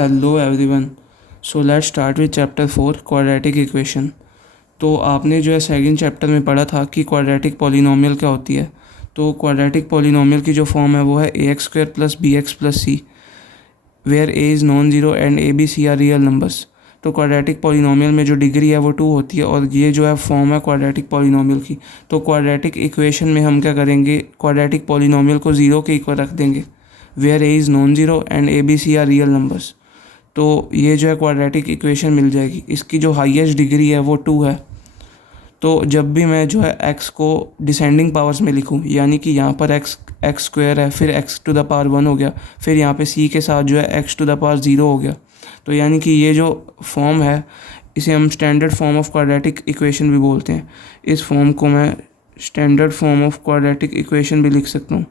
Hello everyone. So let's start with chapter 4 quadratic equation. तो आपने जो है सेकंड चैप्टर में पढ़ा था कि क्वाड्रेटिक पॉलिनोमियल क्या होती है। तो क्वाड्रेटिक पॉलिनोमियल की जो फॉर्म है वो है a x square plus b x plus c, where a is non zero and a b c are real numbers. तो क्वाड्रेटिक पॉलिनोमियल में जो डिग्री है वो 2 होती है और ये जो है फॉर्म है क्वाड्रेटिक पॉलिनोमियल की। तो क्वाड्रेटिक इक्वेशन में हम क्या करेंगे, क्वाड्रेटिक पॉलिनोमियल को 0 के इक्वल रख देंगे, where a is non zero and a b c are real numbers. तो ये जो है क्वाड्रेटिक इक्वेशन मिल जाएगी। इसकी जो हाईएस्ट डिग्री है वो 2 है। तो जब भी मैं जो है x को डिसेंडिंग पावर्स में लिखूं, यानी कि यहाँ पर x स्क्वायर है, फिर x टू द पावर 1 हो गया, फिर यहाँ पे c के साथ जो है x टू द पावर 0 हो गया। तो यानी कि ये जो फॉर्म है इसे हम standard form of quadratic equation भी बोलते हैं। इस फॉर्म को मैं standard form of quadratic equation भी लिख सकता हूँ।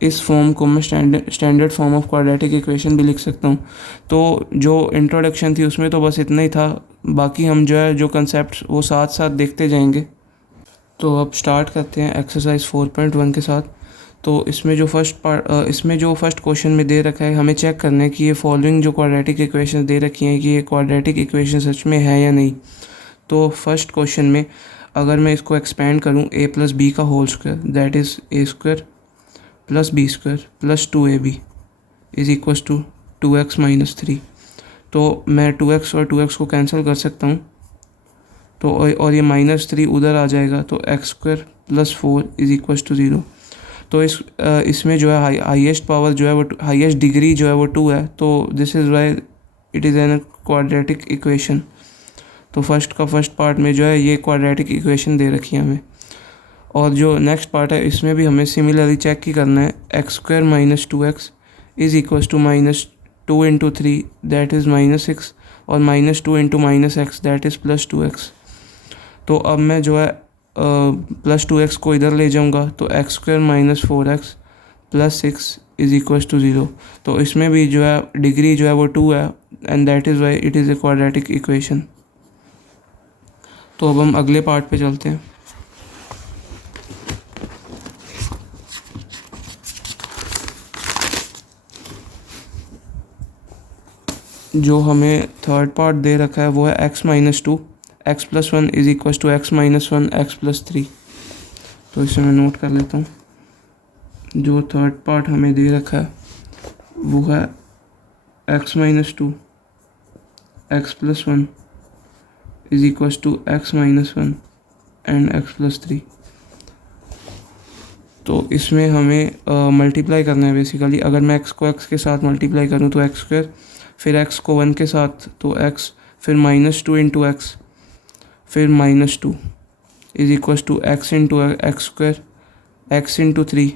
इस फॉर्म को मैं standard form of quadratic equation भी लिख सकता हूँ। तो जो इंट्रोडक्शन थी उसमें तो बस इतना ही था, बाकी हम जो है जो कंसेप्ट वो साथ साथ देखते जाएंगे। तो अब स्टार्ट करते हैं एक्सरसाइज 4.1 के साथ। तो इसमें जो फर्स्ट क्वेश्चन में दे रखा है, हमें चेक करना है कि ये फॉलोइंग जो क्वाड्रेटिक इक्वेशन दे रखी हैं कि ये क्वाड्रेटिक इक्वेशन सच में है या नहीं। तो फर्स्ट क्वेश्चन में अगर मैं इसको एक्सपेंड करूँ a प्लस बी का whole square, that is a square plus b square plus 2ab is equals to 2x minus 3। तो मैं 2x और 2x को कैंसिल कर सकता हूँ, तो और ये -3 उधर आ जाएगा, तो x square plus 4 is equals to 0। तो इसमें जो है हाईएस्ट पावर जो है वो हाईएस्ट डिग्री जो है वो 2 है। तो this is why it is an quadratic equation. तो फर्स्ट पार्ट में जो है ये क्वाड्रेटिक इक्वेशन दे रखी है हमें। और जो नेक्स्ट पार्ट है इसमें भी हमें सिमिलरली चेक ही करना है, x square minus 2x is equals to -2 into 3 that is -6 और -2 into -x that is plus 2x। तो अब मैं जो है प्लस 2x को इधर ले जाऊंगा, तो x square minus 4x plus 6 is equals to 0। तो इसमें भी जो है डिग्री जो है वो 2 है and that is why it is a quadratic equation. तो अब हम अगले पार्ट पे चलते हैं। जो हमें थर्ड पार्ट दे रखा है वो है x minus 2 x plus 1 is equal to x minus 1 x plus 3। तो इसे मैं नोट कर लेता हूँ। जो थर्ड पार्ट हमें दे रखा है वो है x minus 2 x plus 1 is equal to x minus 1 and x plus 3। तो इसमें हमें मल्टीप्लाई करना है बेसिकली। अगर मैं x को x के साथ मल्टीप्लाई करूँ तो x स्क्वायर, फिर x को 1 के साथ तो x, फिर -2 इंटू एक्स, फिर -2 is equal to x into x square, x into 3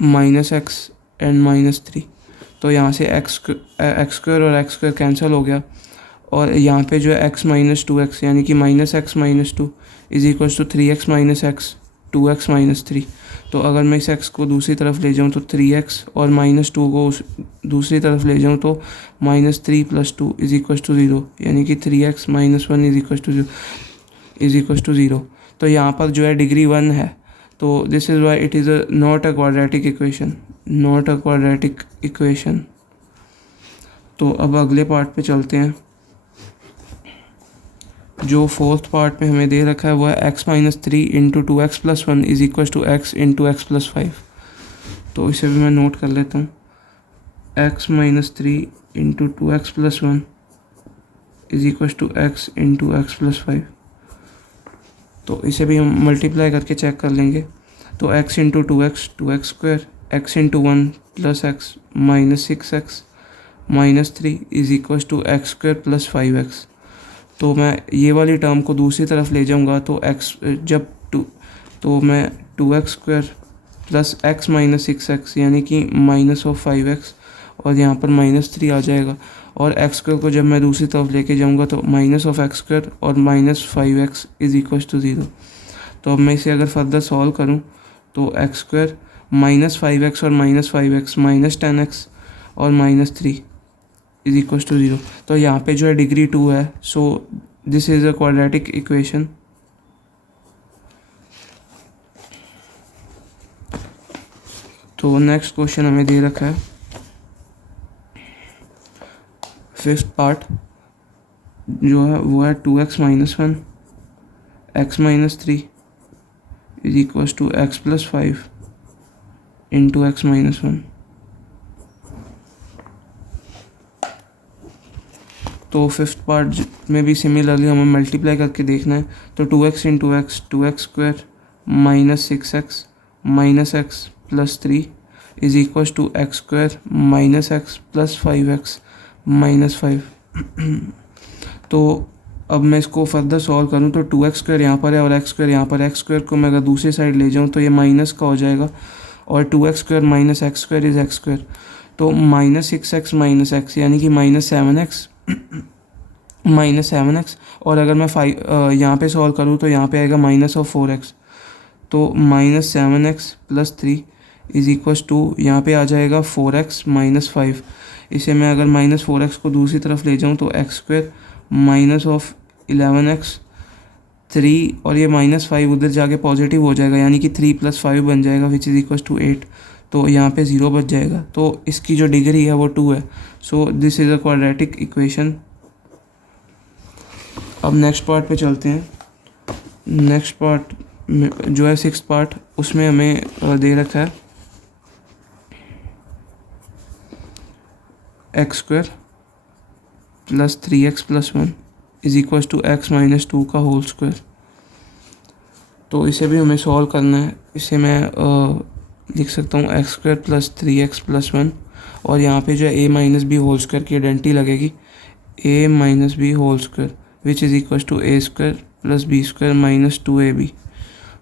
minus x and -3। तो यहाँ से एक्स स्क्वायर और एक्स स्क्वायर कैंसिल हो गया और यहाँ पे जो है x माइनस 2x यानी कि -x minus 2 is equal to 3x minus x 2x minus 3। तो अगर मैं इस x को दूसरी तरफ ले जाऊँ तो 3x और -2 को दूसरी तरफ ले जाऊँ तो -3 प्लस 2 इज इक्वल टू 0, यानी कि 3x minus 1 is equal to 0। तो यहाँ पर जो है डिग्री 1 है। तो this is why it is not a quadratic equation. तो अब अगले पार्ट पे चलते हैं। जो फोर्थ पार्ट में हमें दे रखा है वो है x minus 3 into 2x plus 1 is equal to x into x plus 5। तो इसे भी मैं नोट कर लेता हूँ, x minus 3 into 2x plus 1 is equal to x into x plus 5। तो इसे भी हम मल्टीप्लाई करके चेक कर लेंगे। तो x into 2x square, x into 1 plus x minus 6x minus 3 is equal to x square plus 5x। तो मैं ये वाली टर्म को दूसरी तरफ ले जाऊंगा तो तो मैं 2x square plus x minus 6x यानी कि माइनस ऑफ 5x और यहाँ पर -3 आ जाएगा। और x स्क्वायर को जब मैं दूसरी तरफ लेके जाऊंगा तो माइनस ऑफ x स्क्वायर और -5x इज इक्वल टू 0। तो अब मैं इसे अगर फर्दर सॉल्व करूँ तो x स्क्वायर -5x और -5x -10x और -3 इज इक्वल टू 0। तो यहाँ पे जो है डिग्री 2 है। सो this is a quadratic equation. तो नेक्स्ट क्वेश्चन हमें दे रखा है फिफ्थ पार्ट जो है वो है 2x minus 1 x minus 3 is equals to x plus 5 into x minus 1। तो फिफ्थ पार्ट में भी सिमिलरली हमें मल्टीप्लाई करके देखना है। तो 2x into x 2x square minus 6x minus x plus 3 is equals to x square minus x plus 5x minus 5। तो अब मैं इसको फर्दर सॉल्व करूँ तो 2x स्क्वायर यहाँ पर है और x स्क्वायर यहाँ पर। x स्क्वायर को मैं अगर दूसरी साइड ले जाऊँ तो ये माइनस का हो जाएगा और 2x square minus x square is x square. तो माइनस 6x माइनस एक्स यानी कि माइनस 7x माइनस 7x। और अगर मैं यहाँ पे सॉल्व करूँ तो यहाँ पे आएगा माइनस ऑफ 4x। तो minus 7x plus 3 is equals to यहाँ पे आ जाएगा 4x माइनस 5। इसे मैं अगर माइनस 4x को दूसरी तरफ ले जाऊँ तो x square minus of 11x 3 और ये माइनस 5 उधर जाके पॉजिटिव हो जाएगा यानी कि 3 प्लस 5 बन जाएगा विच इज़ इक्वल्स टू 8। तो यहाँ पे 0 बच जाएगा। तो इसकी जो डिग्री है वो 2 है। सो this is a quadratic equation. अब नेक्स्ट पार्ट पे चलते हैं। नेक्स्ट पार्ट जो है सिक्स्थ पार्ट उसमें हमें दे रखा है x square plus 3x plus 1 is equals to x minus 2 का होल स्क्वायर। तो इसे भी हमें सॉल्व करना है। इसे मैं लिख सकता हूँ x square plus 3x plus 1 और यहाँ पे जो है a minus b whole square की आइडेंटिटी लगेगी a minus b whole square which is equals to a square plus b square minus 2ab।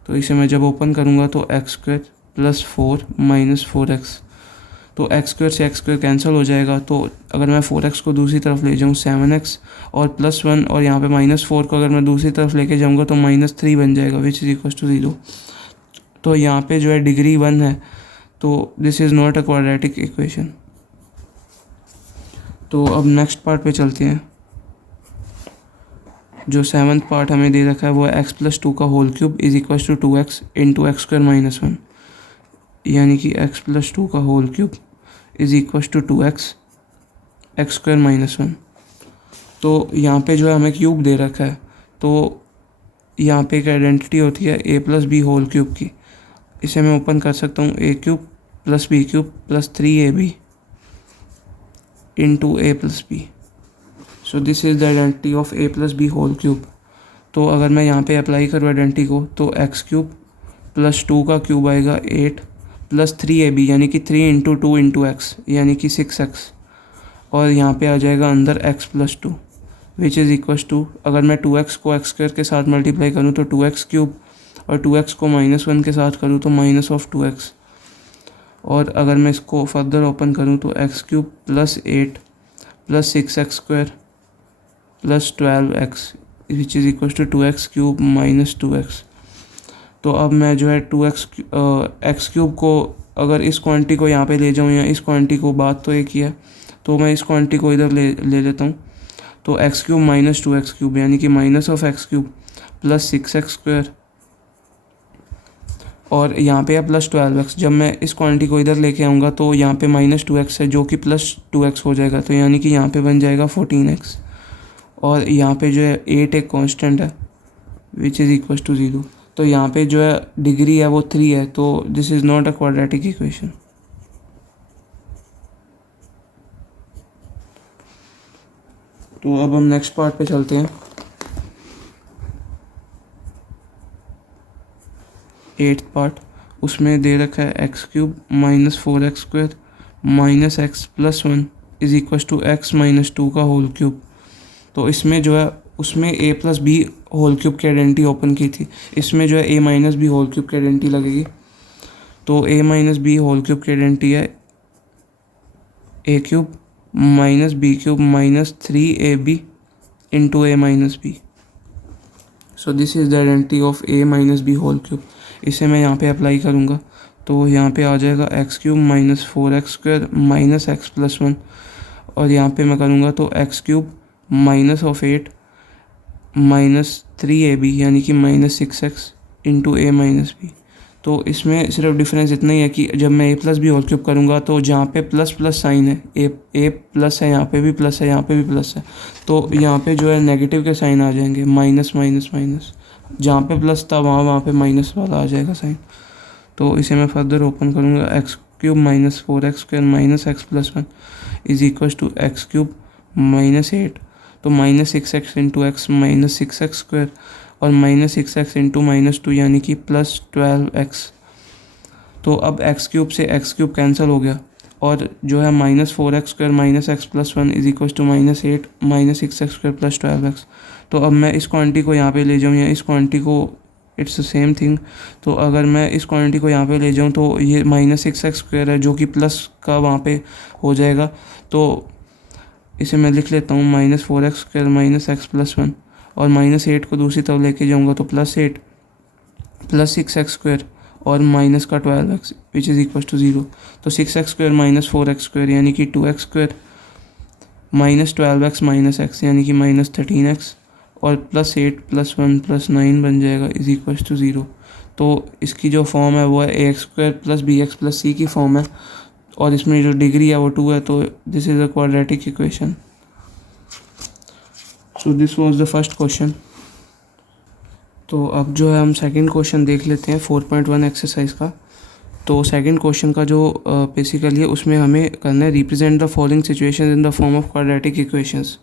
तो इसे मैं जब ओपन करूँगा तो x square plus 4 minus 4x। तो एक्स स्क्वायर से एक्स स्क्वायर कैंसिल हो जाएगा। तो अगर मैं 4x को दूसरी तरफ ले जाऊँ 7x और प्लस 1 और यहाँ पे माइनस 4 को अगर मैं दूसरी तरफ लेके जाऊँगा तो माइनस 3 बन जाएगा विच इज़ इक्वल टू 0। तो यहाँ पे जो है डिग्री 1 है। तो this is not a quadratic equation. तो अब नेक्स्ट पार्ट पे चलते हैं। जो सेवन्थ पार्ट हमें दे रखा है वो है x प्लस 2 का whole cube is equal to 2x into x square minus 1 यानी कि x प्लस 2 का whole cube is equal to 2x x square minus 1। तो यहाँ पे जो है हमें क्यूब दे रखा है। तो यहाँ पे एक आइडेंटिटी होती है a plus b whole cube की। इसे मैं ओपन कर सकता हूँ a cube plus b cube plus 3ab into a plus b. So this is the identity of a plus b whole cube. तो अगर मैं यहाँ पे अप्लाई करूँ आइडेंटिटी को तो एक्स क्यूब प्लस 2 का क्यूब आएगा 8 प्लस 3ab यानी कि 3 इंटू 2 इंटू एक्स यानी कि 6x और यहाँ पे आ जाएगा अंदर x plus 2 which is equals to अगर मैं 2x को एक्स स्क्वायर के साथ मल्टीप्लाई करूँ तो 2x क्यूब और 2x को माइनस 1 के साथ करूँ तो माइनस ऑफ 2x। और अगर मैं इसको फर्दर ओपन करूँ तो x cube plus 8 plus 6x square plus 12x which is equals to 2x cube minus 2x। तो अब मैं जो है एक्स क्यूब को अगर इस क्वांटिटी को यहाँ पे ले जाऊँ या इस क्वांटिटी को, बात तो एक ही है, तो मैं इस क्वांटिटी को इधर ले लेता हूँ। तो x cube minus 2x cube यानी कि minus of x cube plus 6x square और यहाँ पे है प्लस 12x। जब मैं इस क्वांटिटी को इधर लेके आऊँगा तो यहाँ पे माइनस 2x है जो कि प्लस 2x हो जाएगा। तो यानी कि यहाँ पे बन जाएगा 14x और यहाँ पे जो है 8 एक कांस्टेंट है विच इज़ इक्वल टू 0। तो यहाँ पे जो है डिग्री है वो 3 है। तो this is not a quadratic equation. तो अब हम नेक्स्ट पार्ट पे चलते हैं। 8th पार्ट उसमें दे रखा है x cube minus 4x square minus x plus 1 is equal to x minus 2 का होल क्यूब। तो इसमें जो है उसमें a plus b whole cube की आइडेंटिटी ओपन की थी, इसमें जो है a minus b whole cube की आइडेंटिटी लगेगी। तो a minus b whole cube की आइडेंटिटी है a cube minus b cube minus 3ab into a minus b. So this is the identity of a minus b whole cube. इसे मैं यहाँ पे apply करूँगा तो यहाँ पे आ जाएगा x cube minus 4x square minus x plus 1 और यहाँ पे मैं करूँगा तो x cube minus of 8 minus 3ab यानी कि minus 6x into a minus b. तो इसमें सिर्फ डिफरेंस इतना ही है कि जब मैं ए प्लस बी होल क्यूब करूँगा तो जहाँ पे प्लस प्लस साइन है, ए प्लस है, यहाँ पे भी प्लस है, यहाँ पे भी प्लस है, तो यहाँ पे जो है नेगेटिव के साइन आ जाएंगे, माइनस माइनस माइनस। जहाँ पे प्लस था वहाँ पे माइनस वाला आ जाएगा साइन। तो इसे मैं फर्दर ओपन करूँगा, x cube minus 4x² minus x plus 1 is equal to x cube minus 8। तो minus 6x into x minus 6x² और माइनस 6x इंटू माइनस 2 यानी कि प्लस 12x। तो अब एक्स क्यूब से एक्स क्यूब कैंसिल हो गया और जो है minus 4x² minus x plus 1 is equal to minus 8 minus 6x² plus 12x। तो अब मैं इस क्वांटिटी को यहाँ पे ले जाऊँ या इस क्वांटिटी को, इट्स द सेम थिंग। तो अगर मैं इस क्वांटिटी को यहाँ पे ले जाऊँ तो ये माइनस 6x² है जो कि प्लस का वहाँ पे हो जाएगा। तो इसे मैं लिख लेता हूँ minus 4x² minus x plus 1 और माइनस 8 को दूसरी तरफ लेके जाऊँगा तो प्लस 8 प्लस 6x² और माइनस का 12x which is equal to 0। तो 6x² माइनस 4x² यानी कि 2x² minus 12x minus x यानी कि माइनस 13x और प्लस 8 प्लस 1 प्लस 9 बन जाएगा इज इक्वल टू 0। तो इसकी जो फॉर्म है वो है ax² plus bx plus c की फॉर्म है और इसमें जो डिग्री है वो 2 है। तो this is a quadratic equation. So this was the first question. तो अब जो है हम सेकंड क्वेश्चन देख लेते हैं 4.1 एक्सरसाइज का। तो सेकंड क्वेश्चन का जो बेसिकली है उसमें हमें करना है represent the following situations in the form of quadratic equations.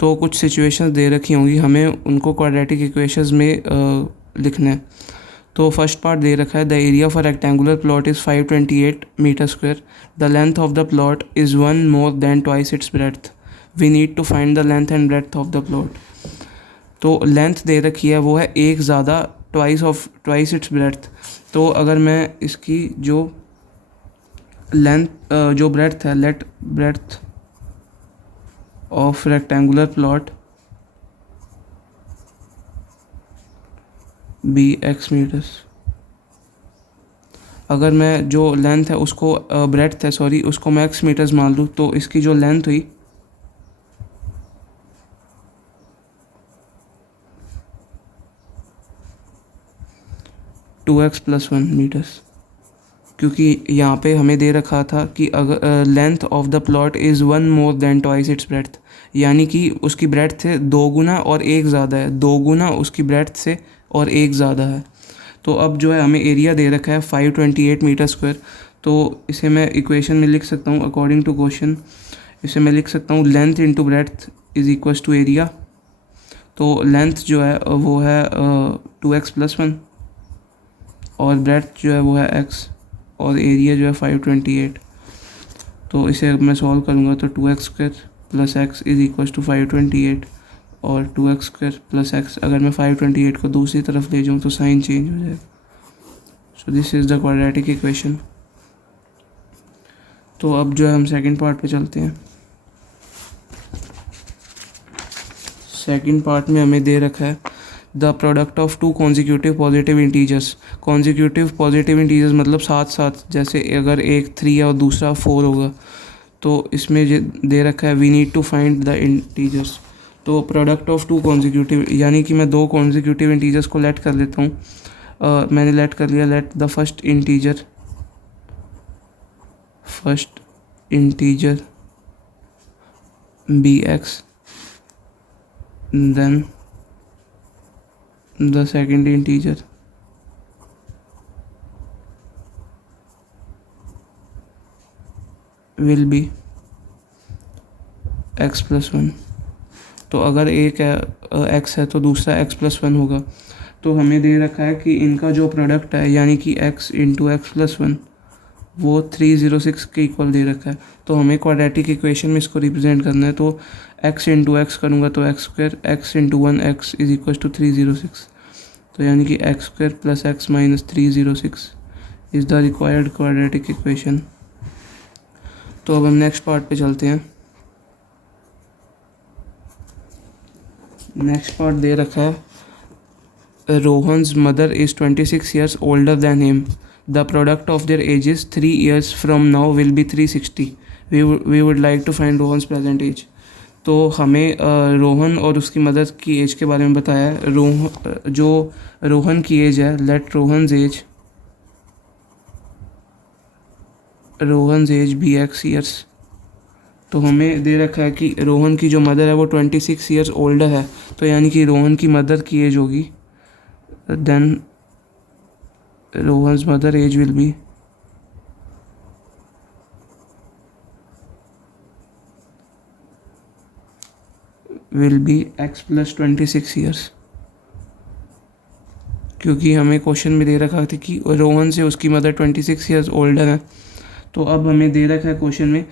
तो कुछ सिचुएशंस दे रखी होंगी, हमें उनको क्वाड्रेटिक इक्वेशंस में लिखना है। तो फर्स्ट पार्ट दे रखा है the area of a rectangular plot is 528 metre square, the length of the plot is 1 more than twice its breadth, we need to find the length and breadth of the plot. तो length दे रखी है वो है एक ज़्यादा twice its breadth. तो अगर मैं इसकी जो लेंथ जो ब्रेड्थ है, let breadth of rectangular plot be x metres, अगर मैं जो लेंथ है उसको ब्रेड्थ है सॉरी उसको मैं x मीटर्स मान लूँ तो इसकी जो लेंथ हुई टू एक्स प्लस 1 मीटर्स, क्योंकि यहाँ पे हमें दे रखा था कि अगर length of the plot is 1 more than twice its breadth, यानी कि उसकी ब्रेड्थ से 2 गुना और 1 ज़्यादा है, 2 गुना उसकी ब्रेड्थ से और 1 ज़्यादा है। तो अब जो है हमें एरिया दे रखा है 528 मीटर स्क्वायर। तो इसे मैं इक्वेशन में लिख सकता हूँ अकॉर्डिंग टू क्वेश्चन। इसे मैं लिख सकता हूँ length into breadth is equals to area. तो लेंथ जो है वो है 2x प्लस 1 और ब्रेड्थ जो है वो है x और एरिया जो है 528। तो इसे मैं सॉल्व करूँगा तो 2x² plus x is equals to 528 और 2x² प्लस एक्स, अगर मैं 528 को दूसरी तरफ ले जाऊँ तो साइन चेंज हो जाएगा। सो this is the quadratic equation. तो अब जो है हम सेकंड पार्ट पे चलते हैं। सेकंड पार्ट में हमें दे रखा है the product of two consecutive positive integers. Consecutive positive integers मतलब साथ साथ, जैसे अगर एक 3 है और दूसरा 4 होगा तो इसमें दे रखा है we need to find the integers. तो प्रोडक्ट ऑफ टू कॉन्जिक्यूटिव यानी कि मैं 2 कॉन्जिक्यूटिव इंटीजर्स को लेट कर लेता हूँ। मैंने लेट कर लिया, let the first integer be x, then the second integer will be x plus 1। तो अगर एक x है तो दूसरा x प्लस 1 होगा। तो हमें दे रखा है कि इनका जो प्रोडक्ट है यानी कि x इंटू एक्स प्लस 1 वो 306 के इक्वल दे रखा है। तो हमें क्वाड्रेटिक इक्वेशन में इसको रिप्रेजेंट करना है। तो x इंटू एक्स करूँगा तो x² x into 1x is equal to 306। तो यानी कि x² plus x minus 306 is the required quadratic equation. तो अब हम नेक्स्ट पार्ट पे चलते हैं। नेक्स्ट पार्ट दे रखा है Rohan's mother is 26 years older than him. The product of their ages 3 years from now will be 360. We would like to find Rohan's present age. तो हमें रोहन और उसकी मदर की एज के बारे में बताया है। जो रोहन की एज है, let Rohan's age Rohan age be x years. तो हमें दे रखा है कि रोहन की जो मदर है वो 26 ईयर्स ओल्डर है, तो यानी कि रोहन की मदर की एज होगी, then Rohan's mother age will be x plus 26 years, क्योंकि हमें क्वेश्चन में दे रखा था कि रोहन से उसकी मदर 26 ईयर्स ओल्डर है। तो अब हमें दे रखा है क्वेश्चन में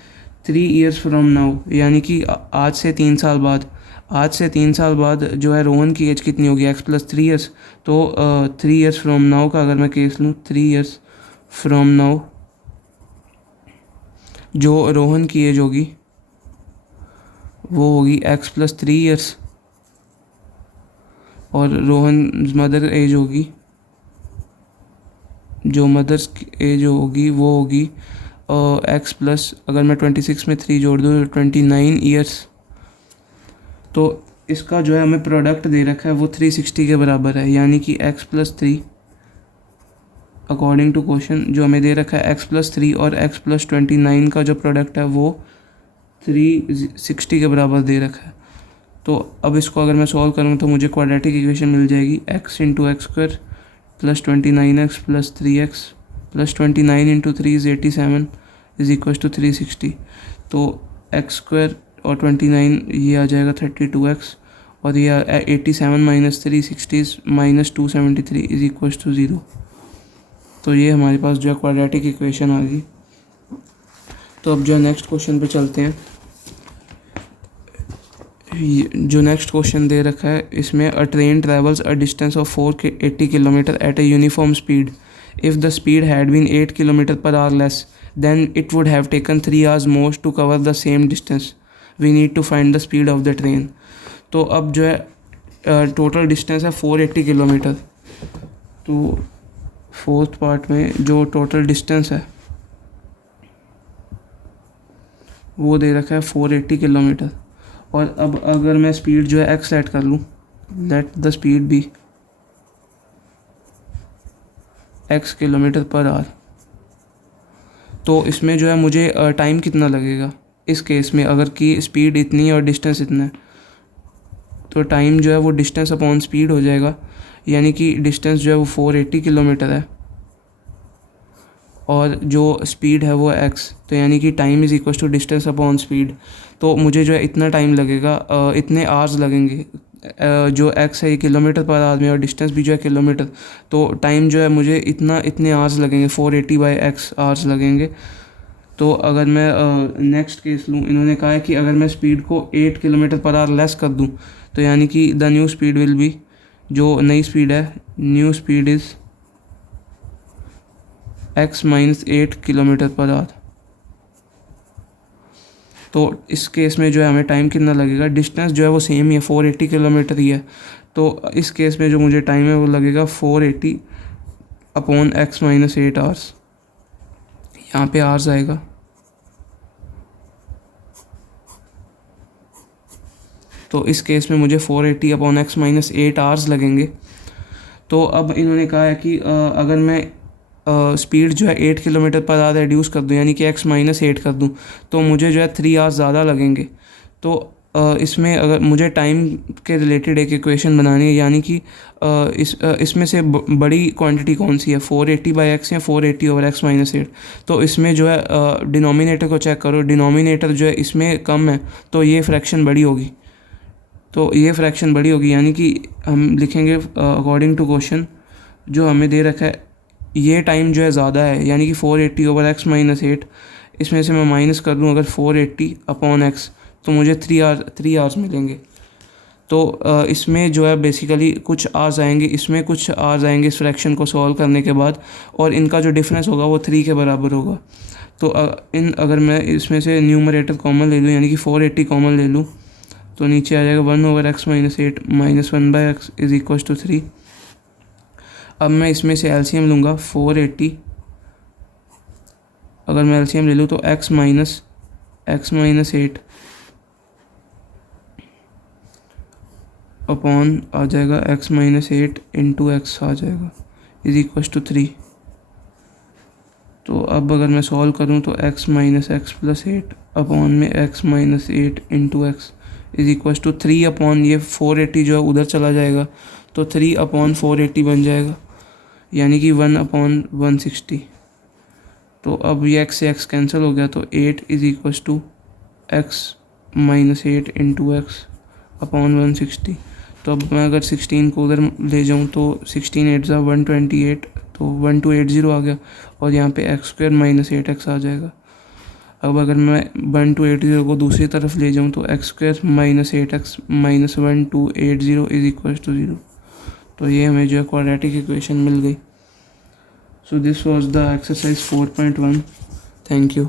3 ईयर्स फ्रॉम नाउ, यानी कि आज से 3 साल बाद, आज से 3 साल बाद जो है रोहन की एज कितनी होगी, एक्स प्लस 3 ईयर्स। तो 3 ईयर्स फ्रॉम नाउ का अगर मैं केस लूँ, 3 ईयर्स फ्रॉम नाउ जो रोहन की एज होगी वो होगी एक्स प्लस 3 ईयर्स, और रोहन मदर एज होगी, जो मदर्स की एज होगी वो होगी एक्स प्लस, अगर मैं 26 में 3 जोड़ दूँ तो 29 ईयर्स। तो इसका जो है हमें प्रोडक्ट दे रखा है वो 360 के बराबर है, यानी कि x plus 3 according to question जो हमें दे रखा है एक्स प्लस 3 और एक्स प्लस 29 का जो प्रोडक्ट है वो 360 के बराबर दे रखा है। तो अब इसको अगर मैं सॉल्व करूँ तो मुझे क्वाड्रेटिक इक्वेशन मिल जाएगी, x into x square plus 29x plus 3x plus 29 into 3 is 87 is equal to 360। तो एक्स स्क्वायर और 29 ये आ जाएगा 32x, और ये 87 minus 360 minus 273 is equal to 0। तो ये हमारे पास जो है क्वाड्रेटिक इक्वेशन आ गई। तो अब जो है नेक्स्ट क्वेश्चन पे चलते हैं। जो नेक्स्ट क्वेश्चन दे रखा है इसमें a train travels a distance of 480 kilometre at a uniform speed, if the speed had been 8 kilometre per hour less than it would have taken 3 hours more to cover the same distance, we need to find the speed of the train. तो अब जो है total distance है 480 kilometre. तो fourth part में जो total distance है वो दे रखा है 480 किलोमीटर, और अब अगर मैं स्पीड जो है एक्स सेट कर लूँ, let the speed be x kilometre per hour, तो इसमें जो है मुझे टाइम कितना लगेगा इस केस में, अगर कि स्पीड इतनी है और डिस्टेंस इतना है, तो टाइम जो है वो डिस्टेंस अपॉन स्पीड हो जाएगा, यानी कि डिस्टेंस जो है वो 480 किलोमीटर है और जो स्पीड है वो एक्स, तो यानी कि time is equal to distance upon speed. तो मुझे जो है इतना टाइम लगेगा, इतने आवर्स लगेंगे, जो एक्स है ये किलोमीटर पर आवर में और डिस्टेंस भी जो है किलोमीटर, तो टाइम जो है मुझे इतने आवर्स लगेंगे, 480 बाई एक्स आवर्स लगेंगे। तो अगर मैं नेक्स्ट केस लूँ, इन्होंने कहा है कि अगर मैं स्पीड को 8 किलोमीटर पर आवर लेस कर दूँ, तो यानी कि the new speed will be, जो नई स्पीड है, new speed is x minus 8 kilometre per hour. तो इस केस में जो है हमें टाइम कितना लगेगा, डिस्टेंस जो है वो सेम ही है, 480 किलोमीटर ही है, तो इस केस में जो मुझे टाइम है वो लगेगा 480 अपॉन एक्स माइनस 8 आवर्स, यहाँ पे आवर्स आएगा। तो इस केस में मुझे 480 अपॉन एक्स माइनस 8 आवर्स लगेंगे। तो अब इन्होंने कहा है कि अगर मैं स्पीड जो है 8 किलोमीटर पर आवर रिड्यूस कर दूँ, यानी कि एक्स माइनस 8 कर दूँ, तो मुझे जो है 3 आवर्स ज़्यादा लगेंगे। तो इसमें अगर मुझे टाइम के रिलेटेड एक इक्वेशन बनानी है, यानी कि इसमें से बड़ी क्वांटिटी कौन सी है, 480 बाई एक्स या 480 ओवर एक्स माइनस 8। तो इसमें जो है डिनोमिनेटर को चेक करो, डिनोमिनेटर जो है इसमें कम है तो ये फ्रैक्शन बड़ी होगी, तो ये फ्रैक्शन बड़ी होगी, यानी कि हम लिखेंगे अकॉर्डिंग टू क्वेश्चन जो हमें दे रखा है ये टाइम जो है ज़्यादा है, यानी कि 480 ओवर एक्स माइनस 8, इसमें से मैं माइनस कर दूँ अगर 480 अपॉन एक्स, तो मुझे 3 आवर्स मिलेंगे। तो इसमें जो है बेसिकली कुछ आवर्स आएंगे, इसमें कुछ आवर्स आएंगे इस फ्रैक्शन को सॉल्व करने के बाद, और इनका जो डिफरेंस होगा वो 3 के बराबर होगा। तो अगर मैं इसमें से न्यूमरेटर कॉमन ले लूँ, यानी कि 480 कॉमन ले लूँ, तो नीचे आ जाएगा 1 over x minus 8 minus 1 by x is equal to 3। अब मैं इसमें से एलसीएम लूँगा, 480 अगर मैं एलसीएम ले लूँ तो एक्स माइनस 8 अपॉन आ जाएगा एक्स माइनस 8 इंटू एक्स आ जाएगा इज इक्वल टू 3। तो अब अगर मैं सॉल्व करूँ तो x minus x plus 8 upon में x minus 8 into x is equal to 3 upon ये 480 जो है उधर चला जाएगा, तो 3 अपॉन 480 बन जाएगा, यानी कि 1 अपॉन 160। तो अब ये x से x कैंसिल हो गया, तो 8 is equal to x minus 8 into x upon 160। तो अब मैं अगर 16 को उधर ले जाऊँ तो 16 8 ज़ा 128, तो 1280 आ गया, और यहाँ पे एक्स स्क्वायर माइनस 8x आ जाएगा। अब अगर मैं 1280 को दूसरी तरफ ले जाऊँ तो x square minus 8x minus 1280 is equal to 0। तो ये हमें जो है क्वाड्रेटिक इक्वेशन मिल गई। So this was the exercise 4.1। Thank you.